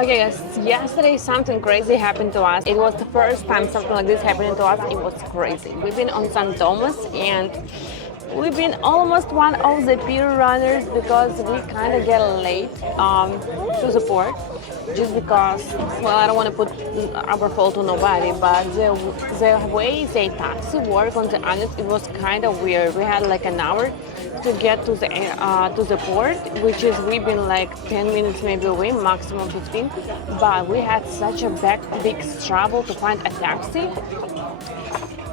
Okay, guys, yesterday something crazy happened to us. It was the first time something like this happening to us. It was crazy. We've been on St. Thomas and we've been almost one of the pier runners because we kind of get late to the port. Just because, well, I don't want to put our fault to nobody, but the way they taxi work on the island, it was kind of weird. We had like an hour to get to the port, which is we've been like 10 minutes maybe away, maximum 15. But we had such a big struggle to find a taxi.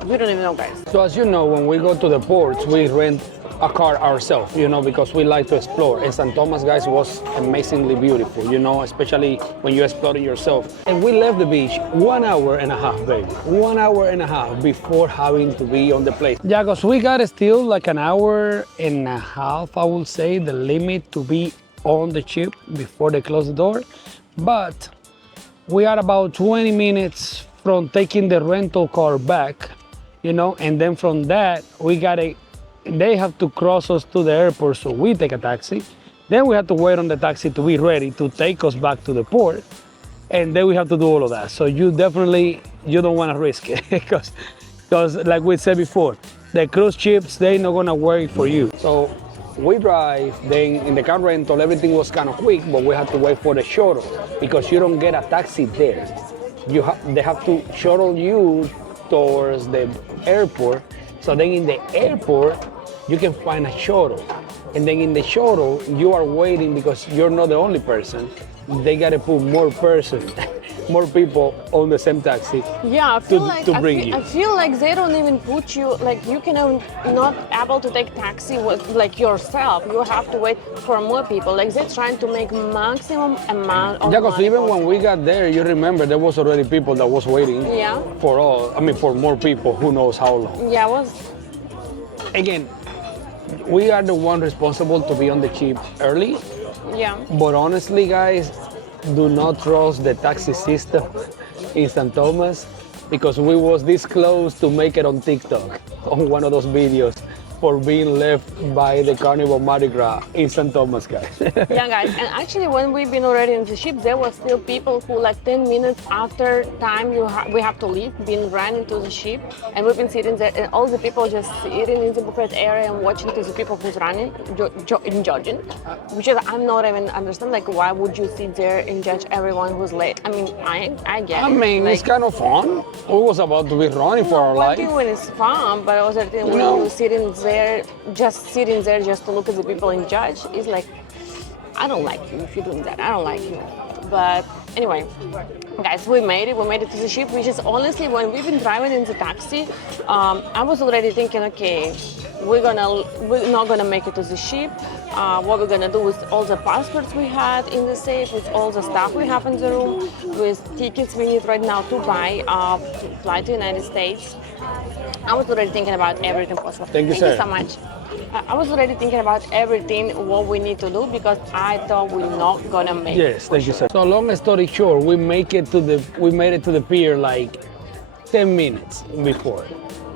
We don't even know, guys. So as you know, when we go to the ports, we rent a car ourselves, because we like to explore. And St. Thomas, guys, was amazingly beautiful, especially when you explore it yourself. And we left the beach 1 hour and a half, baby. 1 hour and a half before having to be on the place. Yeah, because we got still like an hour and a half, I would say, the limit to be on the ship before they close the door. But we are about 20 minutes from taking the rental car back, and then from that, they have to cross us to the airport, so we take a taxi. Then we have to wait on the taxi to be ready to take us back to the port. And then we have to do all of that. So you don't want to risk it because like we said before, the cruise ships, they're not going to work for you. So we drive, then in the car rental, everything was kind of quick, but we had to wait for the shuttle because you don't get a taxi there. They have to shuttle you towards the airport. So then in the airport, you can find a shuttle. And then in the shuttle, you are waiting because you're not the only person. They got to put more people on the same taxi to bring you. I feel like they don't even put you, like you can not able to take taxi with like yourself. You have to wait for more people. Like they're trying to make maximum amount of because even when we got there, you remember there was already people that was waiting for more people, who knows how long. Yeah, it was. Again, we are the one responsible to be on the ship early. Yeah. But honestly, guys, do not trust the taxi system in St. Thomas because we was this close to make it on TikTok on one of those videos for being left by the Carnival Mardi Gras in St. Thomas, guys. Yeah, guys, and actually when we've been already in the ship, there was still people who like 10 minutes after time we have to leave, been ran into the ship, and we've been sitting there, and all the people just sitting in the buffet area and watching to the people who's running, judging, which is, I'm not even understand, like, why would you sit there and judge everyone who's late? I mean, I get it. I mean, it's kind of fun. We was about to be running for our life. I think when it's fun, but also when you're sitting there just to look at the people and judge, is like, I don't like you if you're doing that. I don't like you. But anyway, guys, we made it to the ship, which is honestly, when we've been driving in the taxi, I was already thinking, okay, we're not gonna make it to the ship. What we're gonna do with all the passports we had in the safe, with all the stuff we have in the room, with tickets we need right now to buy, fly to United States. I was already thinking about everything possible. Thank you so much. I was already thinking about everything, what we need to do, because I thought we're not gonna make it. Yes, thank you, sir. So long story short, we made it to the pier like 10 minutes before.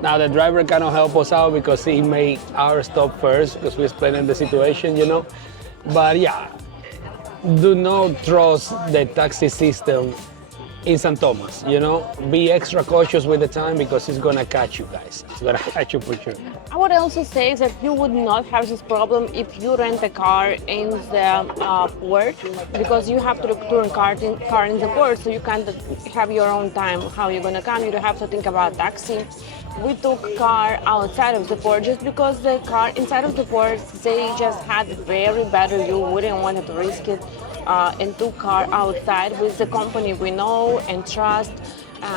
Now the driver kind of helped us out because he made our stop first because we explained the situation, But yeah, do not trust the taxi system in St. Thomas, Be extra cautious with the time because it's gonna catch you guys. It's gonna catch you for sure. I would also say that you would not have this problem if you rent a car in the port, because you have to return car in the port, so you can have your own time how you're gonna come. You don't have to think about taxi. We took car outside of the port just because the car inside of the port, they just had very bad review. We wouldn't want to risk it. And took car outside with the company we know and trust,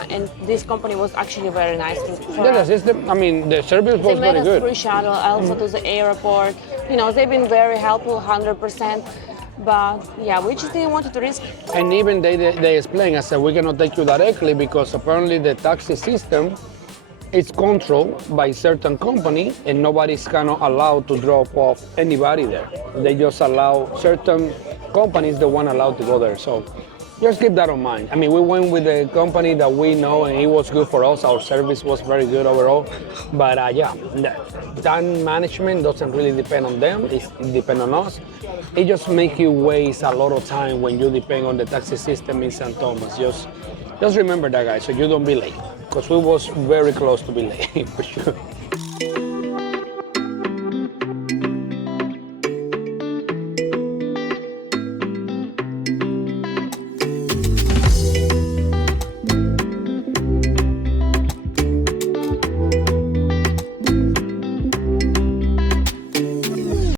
and this company was actually very nice. The system, the service was very good. They made us free shuttle also to the airport. They've been very helpful, 100%. But yeah, we just didn't want to risk. And even they explained, I said, we cannot take you directly because apparently the taxi system is controlled by certain company and nobody's kind of allowed to drop off anybody there. They just allow certain companies the one allowed to go there. So just keep that in mind. I mean, we went with a company that we know and it was good for us. Our service was very good overall. But yeah, that management doesn't really depend on them. It depends on us. It just makes you waste a lot of time when you depend on the taxi system in St. Thomas. Just remember that, guys, so you don't be late. Because we was very close to be late, for sure.